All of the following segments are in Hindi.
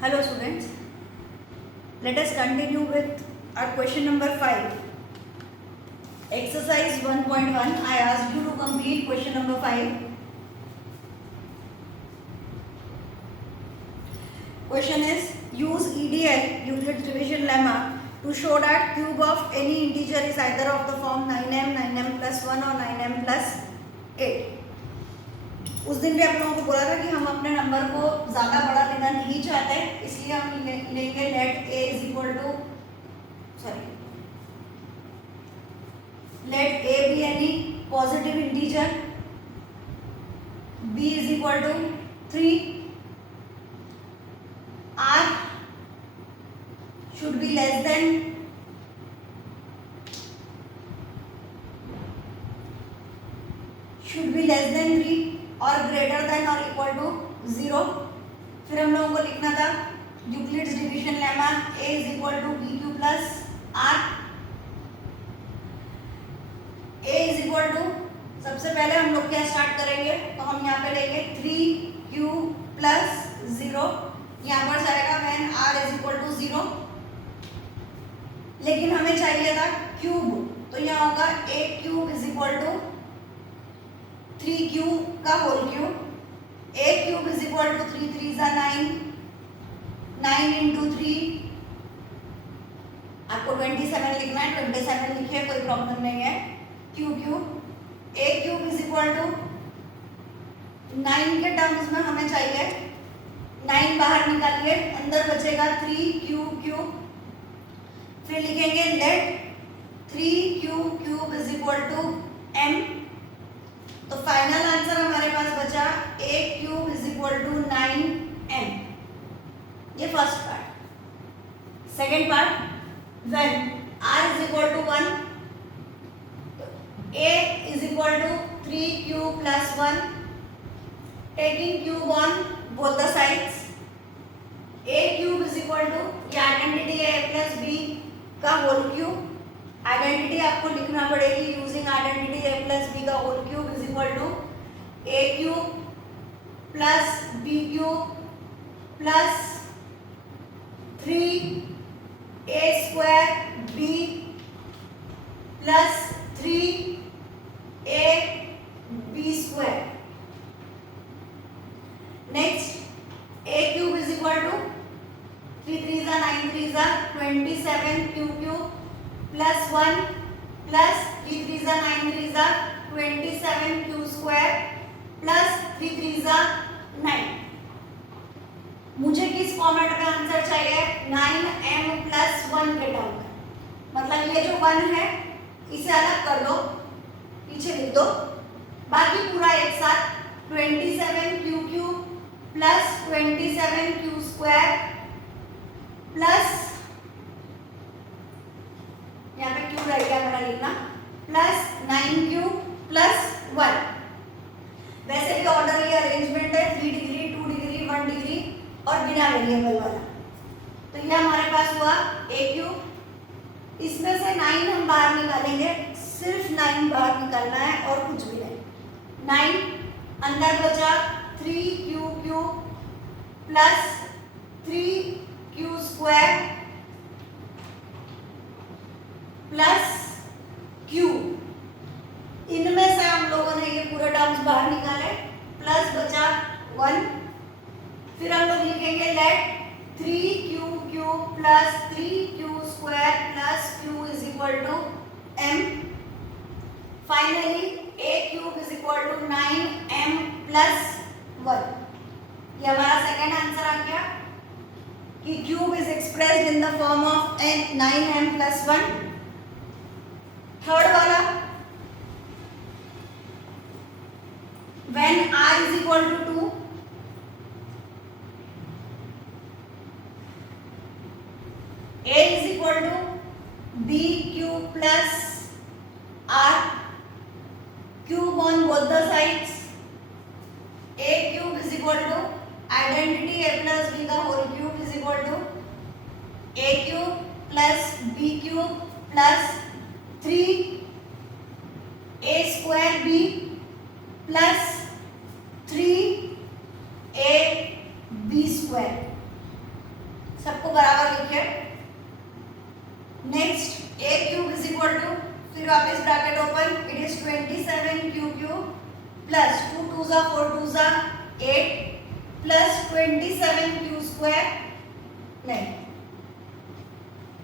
Hello students, let us continue with our question number 5. Exercise 1.1. I asked you to complete question number 5. Question is, use EDL, Euclid's division lemma, to show that cube of any integer is either of the form 9m, 9m plus 1 or 9m plus 8. उस दिन भी आप लोगों को बोला था कि हम अपने नंबर को ज़्यादा बड़ा लेना नहीं चाहते, इसलिए हम लेंगे let a is equal to let a B any positive integer, b is equal to 3, r should be less than 3 और ग्रेटर देन और इक्वल टू 0। फिर हम लोगों को लिखना था Euclid's division lemma a is equal to B Q plus R. a is equal to, सबसे पहले हम लोग क्या स्टार्ट करेंगे, तो हम यहाँ पे लेंगे 3q प्लस 0, यहाँ पर जाएगा when r is equal to 0। लेकिन हमें चाहिए था क्यूब, तो यहाँ होगा a cube is equal to 3q का whole cube, a cube is equal to 3 3 जा 9, 9 इंटू 3, आपको 27 लिखना है, 27 लिखिए, कोई प्रॉब्लम नहीं है। q cube, a cube is equal to 9 के टर्म्स में हमें चाहिए 9 बाहर निकालिए, अंदर बचेगा 3q क्यूब। फिर लिखेंगे let 3q cube is equal to m। तो फाइनल आंसर हमारे पास बचा a cube is equal to 9m। ये first part. Second part, when r is equal to 1, a is equal to 3q plus 1, taking cube on both the sides, a cube is equal to, ये आइडेंटिटी है a प्लस b का होल क्यूब। आइडेंटिटी आपको लिखना पड़ेगी using identity a plus B का whole cube is equal to a cube plus b cube plus 3a square b plus 3a b square. Next a cube is equal to 3 3 जा 9 3 जा 27 q क्यूब प्लस 1 प्लस 3 3 जा 9 3 जा 27 q स्क्वायर प्लस 3 3 जा 9। मुझे किस फॉर्मेट में आंसर चाहिए, 9m प्लस 1 के टर्म में, मतलब ये जो 1 है इसे अलग कर दो, पीछे लिख दो, बाकी पूरा एक साथ 27 q cube plus 27 q square plus, यहाँ पे क्यूब रह गया मेरा लिखना, प्लस 9q प्लस 1। वैसे भी ऑर्डर ये अरेंजमेंट है 3 डिग्री 2 डिग्री 1 डिग्री और बिना वेरिएबल वाला। तो ये हमारे पास हुआ a क्यूब, इसमें से 9 हम बाहर निकालेंगे, सिर्फ 9 बाहर निकालना है और कुछ भी नहीं। 9 अंदर बचा 3q cube plus 3q square plus q। इनमें से हम लोगों ने ये पूरे टर्म्स बाहर निकाले, प्लस बचा 1। फिर हम लोग लिखेंगे let 3q cube plus 3q square plus q is equal to m। Finally a cube is equal to 9m plus 1। ये हमारा सेकेंड आंसर आ गया कि cube is expressed in the form of 9m plus 1। Third वाला, when r is equal to 2, a is equal to b cube plus r, cube on both the sides, a cube is equal to identity a plus b का whole cube is equal to a cube plus b cube plus 3a square b plus 3a b square। सबको बराबर लिखिए। Next A cube is equal to, फिर वापस bracket open, it is 27 Q cube plus 2 2 जा 4 2 जा 8 प्लस 27 क्यू स्क्वायर, नहीं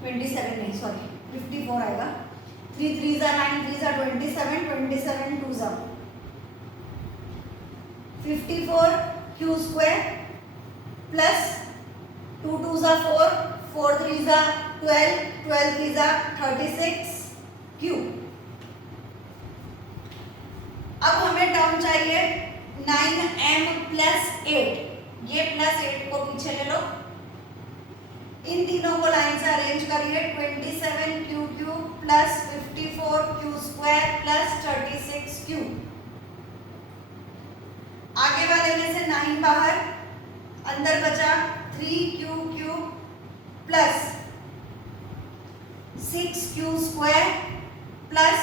27 नहीं सॉरी 54 आएगा, 3 3 जा 9 3 जा 27 27 2 जा 54 क्यू स्क्वायर प्लस 2 2 जा 4 4 3 जा 12 12 3 जा 36 क्यू। अब हमें टर्म चाहिए 9m प्लस 8, ये प्लस 8 को पीछे ले लो, इन तीनों को लाइन से अरेंज करिए। 27 Q cube plus 54 Q square plus 36 Q. आगे वाले में से 9 बाहर, अंदर बचा 3 Q cube plus 6 Q square plus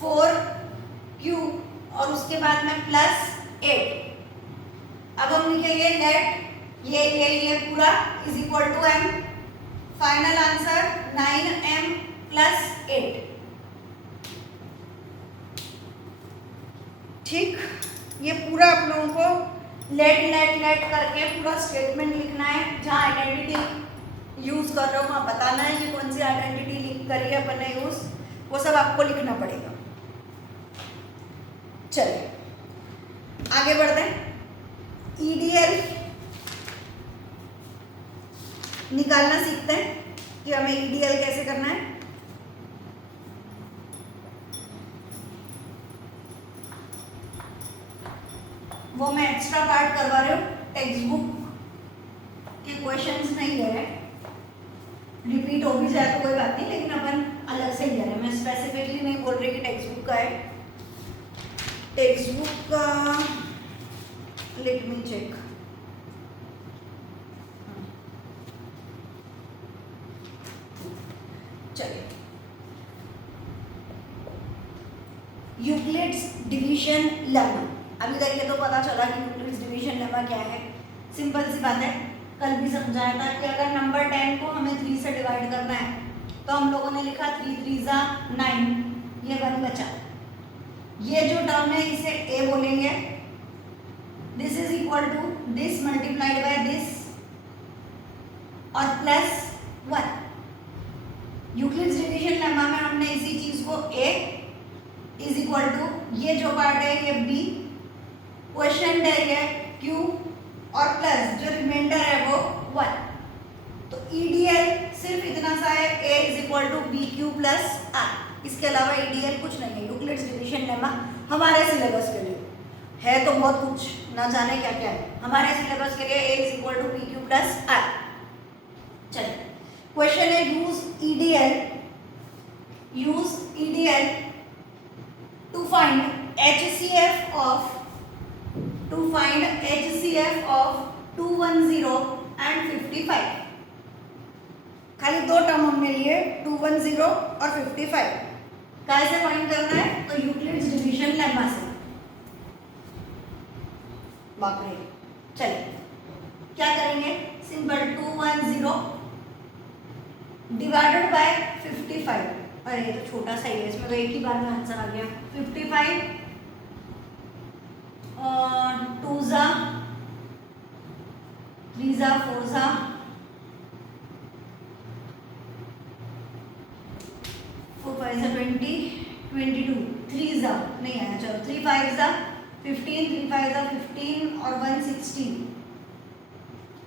4 Q और उसके बाद में प्लस 8। अब हम लिखेंगे लेट ये पूरा is equal to m, final answer 9m plus 8। ठीक, ये पूरा आप लोगों को लेट करके पूरा स्टेटमेंट लिखना है। जहाँ आइडेंटिटी यूज कर रहे हो वहाँ बताना है कि कौन सी आइडेंटिटी लिख करी है अपन ने यूज, वो सब आपको लिखना पड़ेगा। चलिए आगे बढ़ते हैं। ईडीएल निकालना सीखते हैं कि हमें ईडीएल कैसे करना है। वो मैं एक्स्ट्रा पार्ट करवा रही हूँ, टेक्स्ट बुक के क्वेश्चंस नहीं ले रहे, रिपीट हो भी जाए तो कोई बात नहीं, लेकिन अपन अलग से ले रहे हैं। मैं स्पेसिफिकली नहीं बोल रही कि टेक्स्ट बुक का है। टेक्स्ट बुक का लेट मी चेक। चलिए, यूक्लिड्स डिवीजन लेमा। अभी तक ये तो पता चला कि यूक्लिड्स डिवीजन लेमा क्या है। सिंपल सी बात है, कल भी समझाया था कि अगर नंबर 10 को हमें 3 से डिवाइड करना है तो हम लोगों ने लिखा 3 3 जा 9, ये 1 बचा। ये जो टर्म है इसे a बोलेंगे, this is equal to this multiplied by this और प्लस 1। यूक्लिड्स डिवीजन लेमा में हमने इसी चीज को a इज इक्वल टू, ये जो पार्ट है ये b, क्वेश्चन है ये q और प्लस जो रिमाइंडर है वो 1। तो ईडीएल सिर्फ इतना सा है, a is equal to B Q plus R, इसके अलावा ईडीएल कुछ नहीं है। यूक्लिड्स डिवीजन लेमा हमारे सिलेबस के लिए है तो बहुत कुछ, ना जाने क्या क्या है। हमारे सिलेबस के लिए a is equal to B Q plus R. चलिए क्वेश्चन है use EDL to find HCF of 210 and 55। खाली दो टर्म हमने लिए 210 और 55। कैसे फाइंड करना है? तो यूक्लिड्स डिवीजन लेमा से। बाप रे, चलिए क्या करेंगे? Simple 210 divided by 55। अरे ये तो छोटा सा ही है, इसमें तो एक ही बार में आंसर आ गया। 55 2 जा 3 जा 4 जा 4 5 जा 20 22 3 जा नहीं आया, चलो 3 5 जा 15 3 5 जा 15 और 1 16।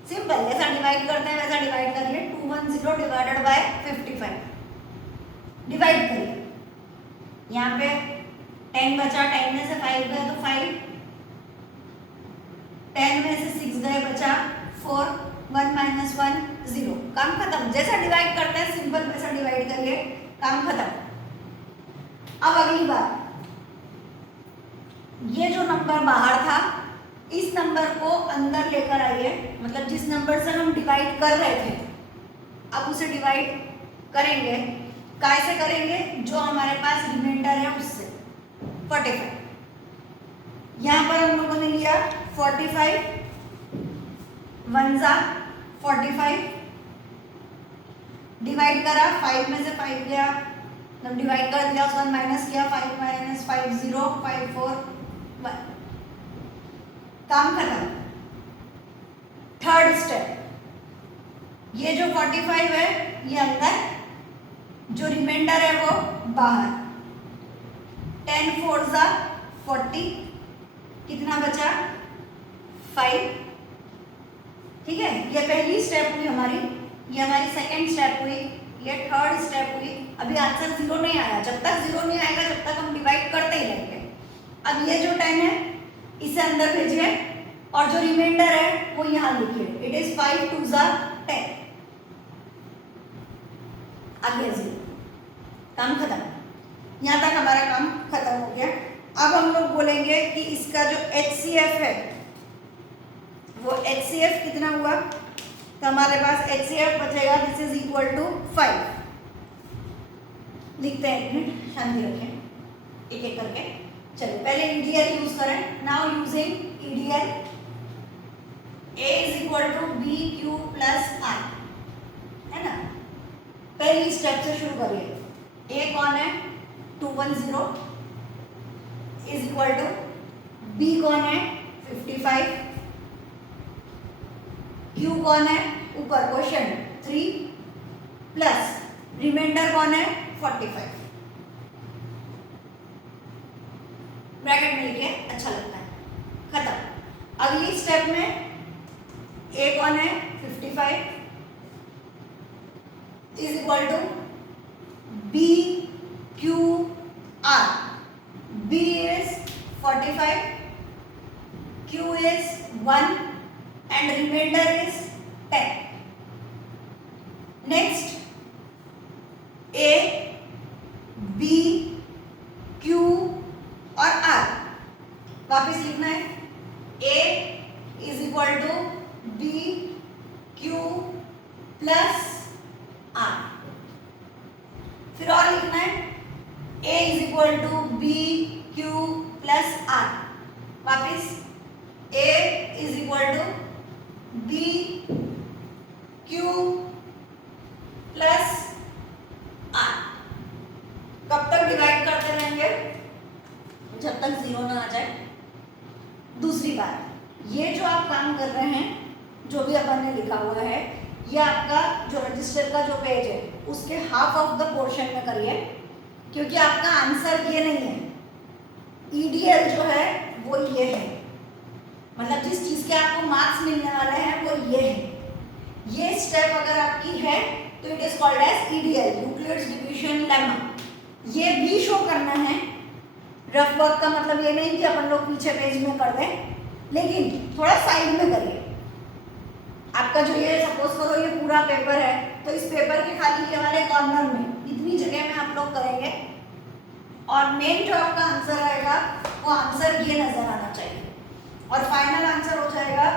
सिंपल, जैसा डिवाइड करते हैं वैसा डिवाइड करिए। 210 डिवाइडेड बाय 55 डिवाइड करिए। यहाँ पे 10 बचा, 10 में से 5 गए तो 5, 10 में से 6 गए बचा 4, 1 माइनस 1 0। काम खत्म। जैसा डिवाइड करते हैं सिंपल वैसा डिवाइड करिए, काम खत्म। अब अगली बात, ये जो नंबर बाहर था इस नंबर को अंदर लेकर आइए, मतलब जिस नंबर से हम डिवाइड कर रहे थे अब उसे डिवाइड करेंगे। कैसे करेंगे? जो हमारे पास रिमाइंडर है उससे। 45 यहाँ पर हम लोगों ने लिया 45 1 जा 45, डिवाइड करा 5 में से 5 गया, मतलब डिवाइड कर दिया, उसका माइनस किया, 5 माइनस 5 0, 5 4 1, काम खत्म। थर्ड स्टेप, ये जो 45 है ये अंदर, जो रिमाइंडर है वो बाहर। 10 4 जा 40, कितना बचा 5, ठीक है। ये पहली स्टेप हुई हमारी, ये हमारी सेकेंड स्टेप हुई, ये थर्ड स्टेप हुई। अभी आंसर 0 नहीं आया, जब तक 0 नहीं आएगा जब तक हम डिवाइड करते ही रहेंगे। अब ये जो 10 है इसे अंदर भेजिए और जो रिमाइंडर है वो यहाँ लिखिए, इट इज 5 2 जा 10, आगे 0, काम खत्म। यहाँ तक हमारा काम खत्म हो गया। अब हम लोग बोलेंगे कि इसका जो HCF है वो HCF कितना हुआ, तो हमारे पास HCF बचेगा, दिस इज इक्वल टू 5। लिखते हैं, एक मिनट शांति रखें, एक एक करके। चलिए पहले EDL यूज करें। Now using EDL, A is equal to BQ plus I, है ना। पहली स्टेप से शुरू करिए। A कौन है 210 इज इक्वल टू, B कौन है 55, Q कौन है ऊपर क्वेश्चन 3 प्लस रिमाइंडर कौन है 45, ब्रैकेट में लिखे, अच्छा लगता है, खत्म। अगली स्टेप में A कौन है 55 is equal to B Q R, B is 45, Q is 1 and remainder is 10. Next, A, B, Q और R वापस लिखना है। A is equal to B, Q plus R, फिर और लिखना है A is equal to B, Q plus R, वापिस A is equal to B, Q plus R। कब तक डिवाइड करते रहेंगे, जब तक 0 ना आ जाए। दूसरी बात, ये जो आप काम कर रहे हैं, जो भी अपन ने लिखा हुआ है, ये आपका जो रजिस्टर का जो पेज है उसके हाफ ऑफ द पोर्शन में करिए, क्योंकि आपका आंसर ये नहीं है। EDL जो है वो ये है, मतलब जिस चीज के आपको मार्क्स मिलने वाले हैं वो ये है। ये स्टेप अगर आपकी है तो it is called as EDL, Euclid's division lemma. ये भी शो करना है। रफ वर्क का मतलब ये नहीं कि अपन लोग पीछे पेज में कर दें, लेकिन थोड़ा साइड में करिए। आपका जो ये सपोज करो ये पूरा पेपर है, तो इस पेपर के खाली ये वाले कॉर्नर में इतनी जगह में आप लोग करेंगे, और मेन जो आपका आंसर आएगा वो आंसर ये नजर आना चाहिए, और फाइनल आंसर हो जाएगा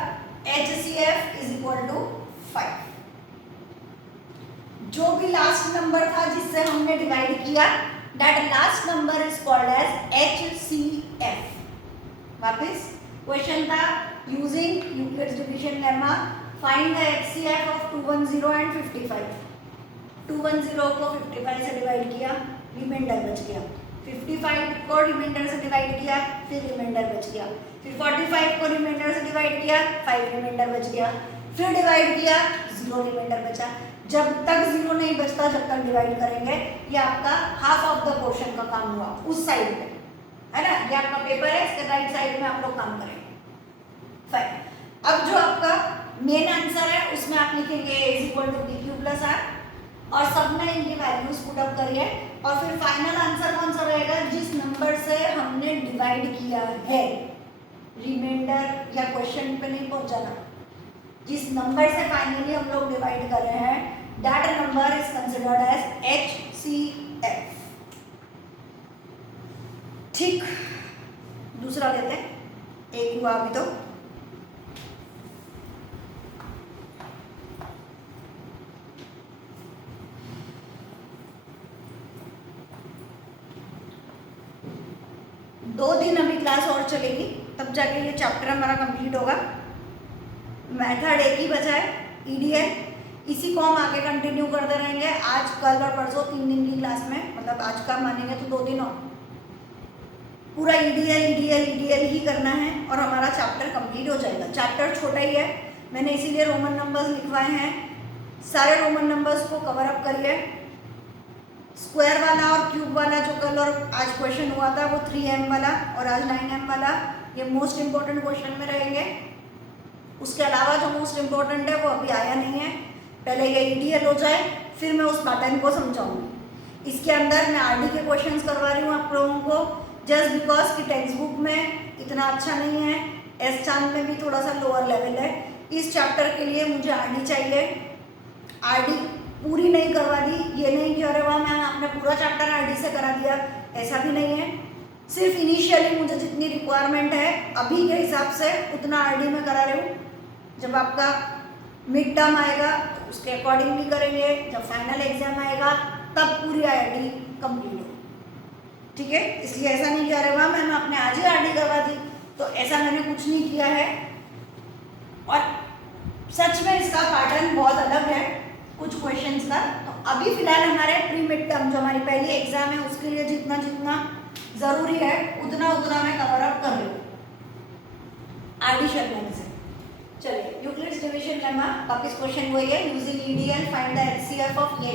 HCF इज इक्वल टू 5। जो भी लास्ट नंबर था जिससे हमने डिवाइड किया, that last number is called as HCF। वापस क्वेश्चन था using Euclid's division lemma, find the HCF of 210 and 55। 210 को 55 से डिवाइड किया, रिमाइंडर बच गया। 55 को रिमाइंडर से डिवाइड किया, फिर रिमाइंडर बच गया। फिर 45 को रिमाइंडर से डिवाइड किया, 5 रिमाइंडर बच गया। फिर डिवाइड किया, 0 रिमाइंडर बचा। जब तक 0 नहीं बचता जब तक डिवाइड करेंगे। ये आपका हाफ ऑफ द पोर्शन का काम हुआ उस साइड पे, है ना। ये आपका पेपर है, इसके राइट साइड में आप लोग काम करेंगे। फाइन। अब जो आपका मेन आंसर है उसमें आप लिखेंगे A is equal to BQ plus R, और सब में इनकी वैल्यूज पुट अप करिए, और फिर फाइनल आंसर कौन सा रहेगा, जिस नंबर से हमने डिवाइड किया है। रिमाइंडर या क्वेश्चन पे नहीं पहुंचाना, जिस नंबर से फाइनली हम लोग डिवाइड कर रहे हैं, that number is considered as HCF। ठीक, दूसरा लेते हैं, एक हुआ अभी तो। दो दिन अभी क्लास और चलेगी, तब जाके ये चैप्टर हमारा कंप्लीट होगा। मेथड एक ही बचा है, ईडीएल। इसी को हम आगे कंटिन्यू करते रहेंगे आज, कल और परसों 3 दिन की क्लास में, मतलब आज का मानेंगे तो 2 दिन और पूरा ईडीएल ईडीएल ईडीएल ही करना है और हमारा चैप्टर कंप्लीट हो जाएगा। चैप्टर छोटा ही है, मैंने इसीलिए रोमन नंबर्स लिखवाए हैं। सारे रोमन नंबर्स को कवर अप करिए। स्क्वायर वाला और क्यूब वाला जो कल और आज क्वेश्चन हुआ था वो 3m वाला और आज 9m वाला, ये मोस्ट इंपॉर्टेंट क्वेश्चन में रहेंगे। उसके अलावा जो मोस्ट इंपॉर्टेंट है वो अभी आया नहीं है, पहले ये ईडीएल हो जाए फिर मैं उस पैटर्न को समझाऊंगी। इसके अंदर मैं आरडी के क्वेश्चंस करवा रही हूँ आप लोगों को, जस्ट बिकॉज कि टेक्स्ट बुक में इतना अच्छा नहीं है, एस चांद में भी थोड़ा सा लोअर लेवल है। इस चैप्टर के लिए मुझे आरडी चाहिए। आरडी पूरी नहीं करवा दी, ये नहीं कि अरे वाह मैम आपने पूरा चैप्टर आरडी से करा दिया, ऐसा भी नहीं है। सिर्फ इनिशियली मुझे जितनी रिक्वायरमेंट है अभी के हिसाब से उतना आरडी में करा रही हूँ। जब आपका मिड टर्म आएगा तो उसके अकॉर्डिंग भी करेंगे, जब फाइनल एग्जाम आएगा तब पूरी आरडी कंप्लीट हो, ठीक है। इसलिए ऐसा नहीं कि अरे वाह मैंने आपने आज ही आरडी करवा दी, तो ऐसा मैंने कुछ नहीं किया है। और सच में इसका पैटर्न बहुत अलग है कुछ क्वेश्चंस का। तो अभी फिलहाल हमारे प्री मिड टर्म जो हमारी पहली एग्जाम है उसके लिए जितना जितना जरूरी है उतना उतना मैं कवर अप कर रही हूँ आरडी शेड्यूल से। चलिए, यूक्लिड्स डिवीजन लेमा वापस क्वेश्चन वही है, using EDL find the HCF of ये।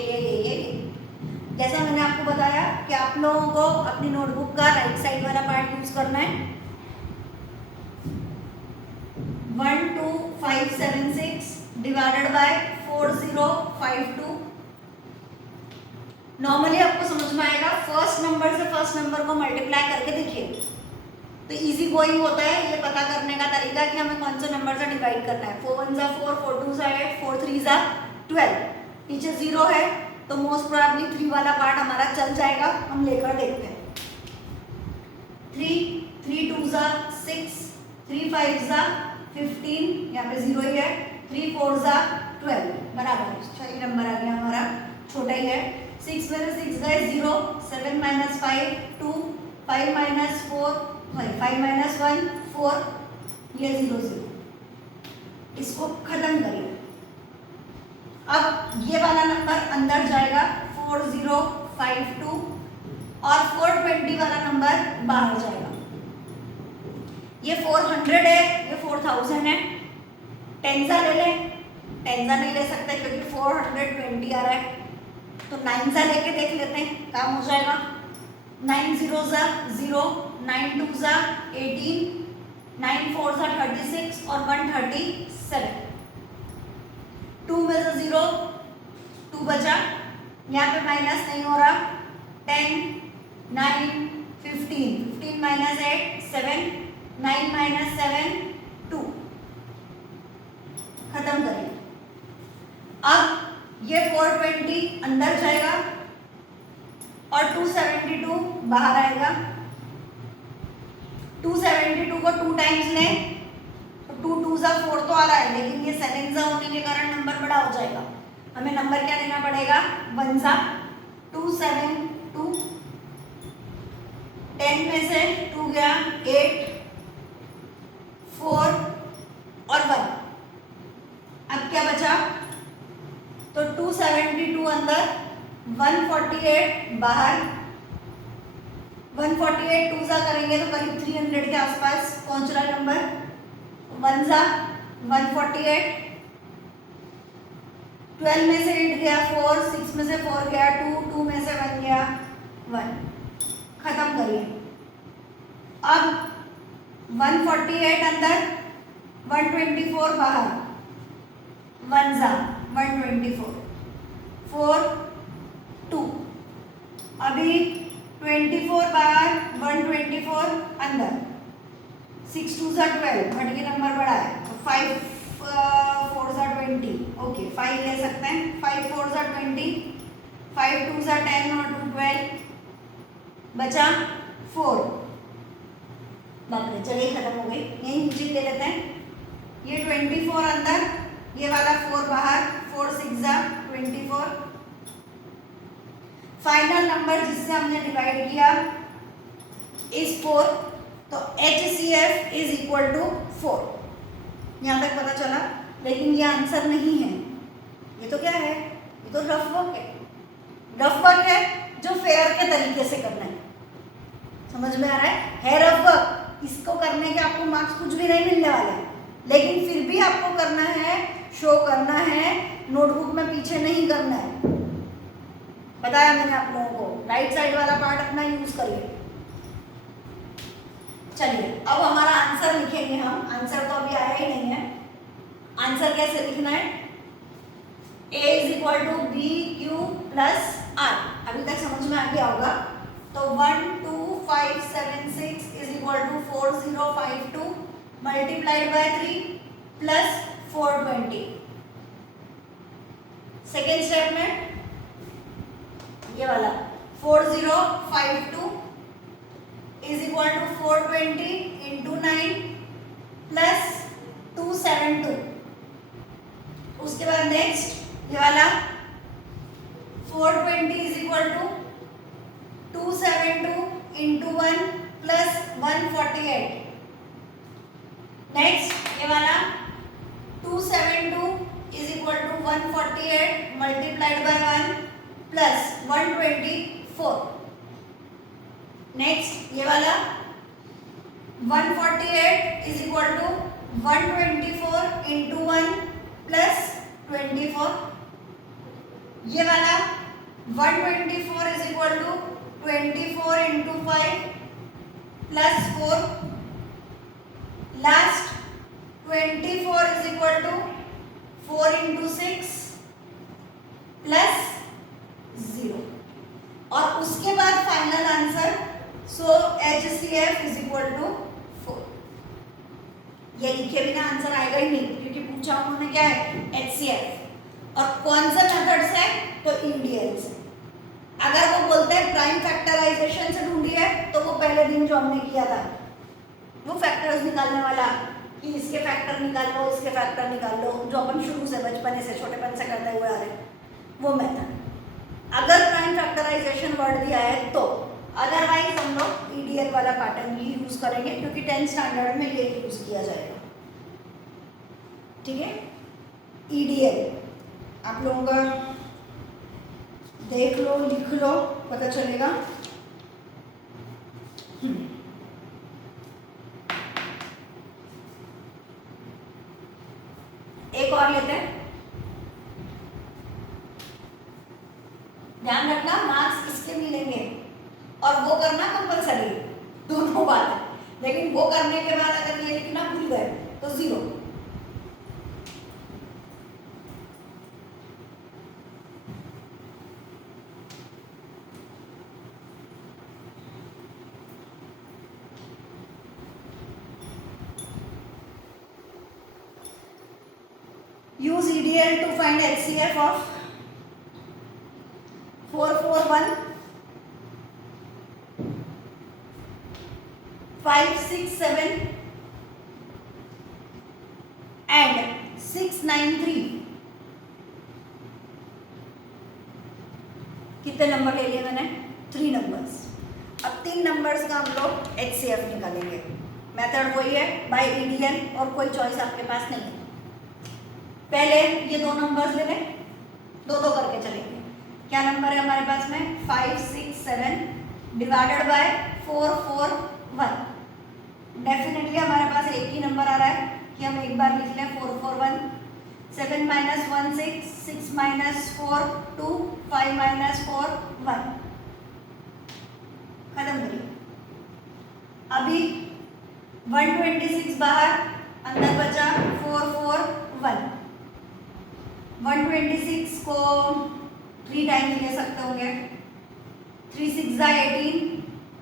जैसा मैंने आपको बताया कि आप लोगों को अपनी नोटबुक का राइट साइड वाला पार्ट यूज करना है। 12576 डिवाइडेड बाय 4052। नॉर्मली आपको समझ में आएगा, फर्स्ट नंबर से फर्स्ट नंबर को मल्टीप्लाई करके देखिए तो इजी गोइंग होता है ये पता करने का तरीका कि हमें कौन से नंबर से डिवाइड करना है। 4 1 4, 4 2 8, 4 3 12। पीछे 0 है तो मोस्ट प्रोबेबली 3 वाला पार्ट हमारा चल जाएगा, हम लेकर देखते हैं। 3 3 2 6, 3 5 15, यहाँ पे 0 ही है। 3 4 12 बराबर, सही नंबर आ गया हमारा, छोटा ही है। 6 में से 6 गए 0, 7 - 5 2, 5 - 4 5 - 1 4, ये 0 0। इसको खत्म करिए। अब ये वाला नंबर अंदर जाएगा 4052 और 420 वाला नंबर बाहर जाएगा। ये 400 है, ये 4000 है। टेंजा ले लें, टेंजा नहीं ले सकते क्योंकि 420 आ रहा है, तो 9 सा लेके देख लेते हैं, काम हो जाएगा। 9 0 0, 9 2 18, 9 4 36 और 137। 2 में से 0, 2 बचा, यहाँ पे माइनस नहीं हो रहा। 10 9 15, 15 - 8 7, 9 - 7 2। खत्म करें। अब ये 420 अंदर जाएगा और 272 बाहर आएगा। 272 को 2 टाइम्स लें तो 2 2 4 तो आ रहा है, लेकिन ये 7 होने के कारण नंबर बड़ा हो जाएगा। हमें नंबर क्या लेना पड़ेगा, 1 2 7 2। 10 में से 2 गया 8, 4 और 1। अब क्या बचा, तो 272 अंदर, 148 बाहर। 148 2 करेंगे तो करीब 300 के आसपास पहुंच रहा है नंबर। 1 148, 12 में से 8 गया 4, 6 में से 4 गया 2, 2 में से 1 गया 1। खत्म करिए। अब 148 अंदर, 124 बाहर। 1 124, 4 2। अभी 24 बाहर, 124 अंदर। 6 2 12, बट ये नंबर बड़ा है तो 5 4 20। ओके, 5 ले सकते हैं। 5 4 20, 5 2 10 और 2 12, बचा 4। बाप रे, चलिए खत्म हो गई, यही नीचे ले लेते हैं। ये 24 अंदर, ये वाला 4 बाहर। 4 6 24। फाइनल नंबर जिससे हमने डिवाइड किया इज 4, तो HCF इज इक्वल टू 4। यहाँ तक पता चला। लेकिन ये आंसर नहीं है। ये तो क्या है, ये तो रफ वर्क है। रफ वर्क है जो फेयर के तरीके से करना है। समझ में आ रहा है रफ वर्क। इसको करने के आपको मार्क्स कुछ भी नहीं मिलने वाले, लेकिन फिर भी आपको करना है, शो करना है, नोटबुक में पीछे नहीं करना है। बताया मैंने आप लोगों को, राइट साइड वाला पार्ट अपना यूज करिए। चलिए अब हमारा आंसर लिखेंगे हम। आंसर तो अभी आया ही नहीं है। आंसर कैसे लिखना है, A is equal to B Q plus R. अभी तक समझ में आ गया होगा। तो 12576 is equal to 4052 multiplied by 3 plus 420। Second step में ये वाला 4052 is equal to 420 into 9 plus 272। उसके बाद नेक्स्ट ये वाला 420 is equal to 272 into 1 plus 148। Next ये वाला 272 is equal to 148 multiplied by 1 plus 124। Next ये वाला 148 is equal to 124 into 1 plus 24। ये वाला 124 is equal to 24 into 5 plus 4। Last 24 is equal to 4 into 6 plus 0। और उसके बाद final answer, so HCF is equal to 4। ये लिखे बिना आंसर आएगा ही नहीं, क्योंकि पूछा उन्होंने क्या है, HCF। और कौन सा मेथड से, तो EDL से। अगर वो बोलते हैं प्राइम फैक्टराइजेशन से ढूंढी है, तो वो पहले दिन जो हमने किया था, वो फैक्टर्स निकालने वाला कि इसके फैक्टर निकाल लो, इसके फैक्टर निकाल लो, जो अपन शुरू से बचपन से छोटेपन से करते हुए आ रहे, वो मेथड। अगर प्राइम फैक्टराइजेशन वर्ड दिया है तो, अदरवाइज हम लोग EDL वाला पैटर्न ही यूज करेंगे, क्योंकि 10th स्टैंडर्ड में ये यूज किया जाएगा। ठीक है, EDL आप लोगों का देख लो, लिख लो, पता चलेगा। एक और लेते हैं। ध्यान रखना मार्क्स इसके मिलेंगे और वो करना कंपलसरी, दोनों बात है। लेकिन वो करने के बाद अगर ये लिखना भूल गए तो 0। Use EDL to find HCF of 441 567 and 693। कितने नंबर ले लिए मैंने, 3 नंबर्स। अब 3 नंबर्स का हम लोग HCF निकालेंगे। मेथड वही है, बाय EDL, और कोई चॉइस आपके पास नहीं है। पहले ये 2 नंबर्स ले लें, 2-2 करके चलेंगे। क्या नंबर है हमारे पास में, 567 डिवाइडेड बाय 441। डेफिनेटली हमारे पास एक ही नंबर आ रहा है कि हम एक बार लिख लें 441। 7 माइनस 1 6, 6 माइनस 4 2, 5 माइनस 4 1। खत्म करिए। अभी 126 बाहर, अंदर बचा 441। 126 को 3 टाइम्स ले सकते होंगे। 3 6 जा 18,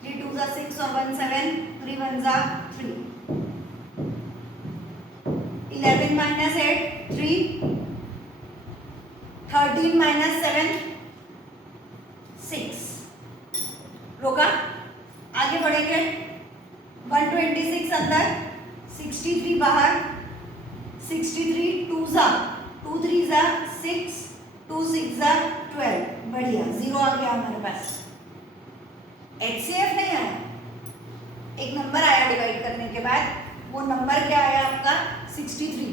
3 2 जा 6 और 1 7, 3 1 जा 3। 11 माइनस 8 3, 13 माइनस 7 6। रोका, आगे बढ़ेंगे। 126 अंदर, 63 बाहर, 63 2 जा 2 3 जा 6, 2 6 जा 12। बढ़िया, 0 आ गया हमारे पास। HCF नहीं आया, एक नंबर आया डिवाइड करने के बाद। वो नंबर क्या आया आपका, 63।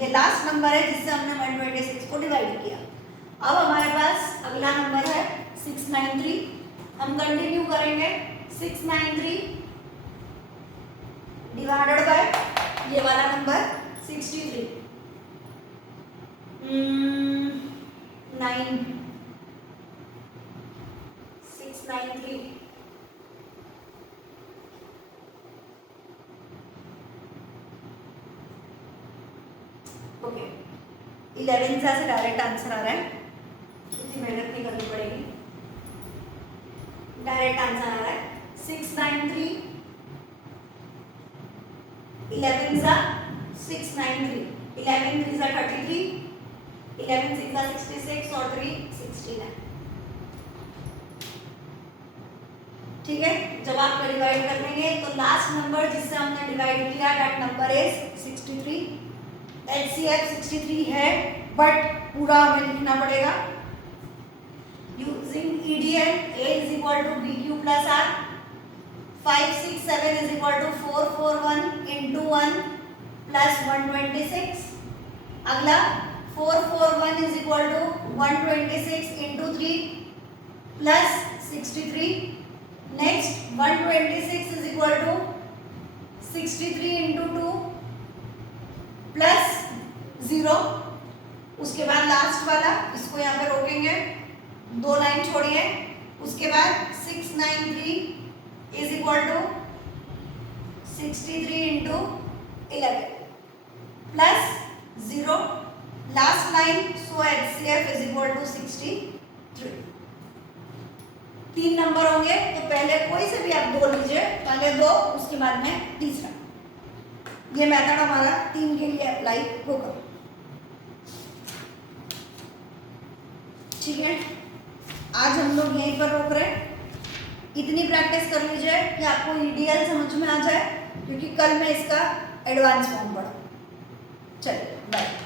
ये लास्ट नंबर है जिससे हमने 126 को डिवाइड किया। अब हमारे पास अगला नंबर है 693। हम कंटिन्यू करेंगे। 693 डिवाइडेड बाय ये वाला नंबर 63 9 693 ओके 11 से डायरेक्ट आंसर आ रहा है, इतनी मेहनत नहीं करनी पड़ेगी, डायरेक्ट आंसर आ रहा है 693 11 सा 693 11 3 सा 33 11 6 सा 66 और 3 69। ठीक है, जब आप डिवाइड कर लेंगे तो लास्ट नंबर जिससे हमने डिवाइड किया दैट नंबर इज 63। एचसीएफ 63 है बट पूरा हमें लिखना पड़ेगा using EDN. A is equal to B Q plus R 567 is equal to 441 into 1 plus 126। अगला 441 is equal to 126 into 3 plus 63। Next 126 is equal to 63 into 2 plus 0। उसके बाद लास्ट वाला, इसको यहाँ पे रोकेंगे, 2 लाइन छोड़िए। उसके बाद 693 is equal to 63 into 11 plus 0। Last line so HCF is equal to 63। 3 number होंगे तो पहले कोई से भी आप 2 लीजिए, पहले 2 उसके बाद में तीसरा। ये मेथड हमारा 3 के लिए अप्लाई होगा। ठीक है, आज हम लोग यहीं पर रोक रहे हैं। इतनी प्रैक्टिस कर लीजिए कि आपको ईडीएल समझ में आ जाए, क्योंकि कल मैं इसका एडवांस फॉर्म पढ़ा। चलिए बाय।